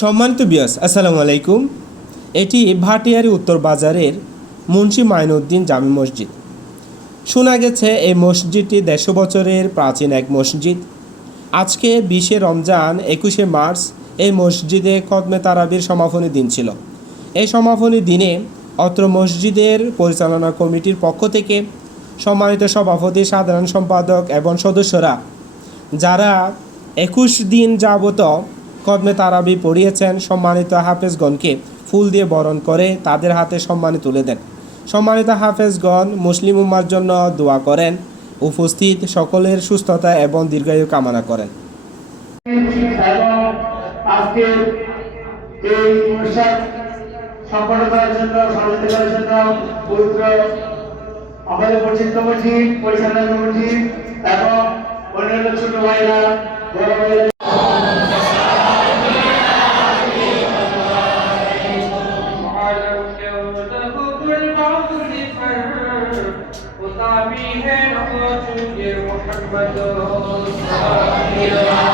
সম্মানিত ভিউয়ার্স, আসসালামু আলাইকুম। এটি ভাটিয়ারি উত্তর বাজারের মুন্সি মাইনুদ্দিন জামে মসজিদ। শোনা গেছে এই মসজিদটি ১৫০ বছরের প্রাচীন এক মসজিদ। আজকে ২০শে রমজান ২১শে মার্চ এই মসজিদে খতমে তারাবির সমাপনী দিন ছিল। এই সমাপনী দিনে অত্র মসজিদের পরিচালনা কমিটির পক্ষ থেকে সম্মানিত সভাপতি, সাধারণ সম্পাদক এবং সদস্যরা যারা ২১ দিন যাবত খতমে তারাবি পড়িয়েছেন, সম্মানিত হাফেজগণকে ফুল দিয়ে বরণ করে তাদের হাতে সম্মানী তুলে দেন। সম্মানিত হাফেজগণ মুসলিম উম্মার জন্য দোয়া করেন, উপস্থিত সকলের সুস্থতা এবং দীর্ঘায়ু কামনা করেন। এবং আজকে এই অনুষ্ঠান সম্পন্ন করার জন্য, সমাবেত করার জন্য পবিত্র আমাদের মসজিদ কমিটি, পরিচালনা কমিটি এবং অন্যান্য ছোট ভাইরা, বড় ভাইরা है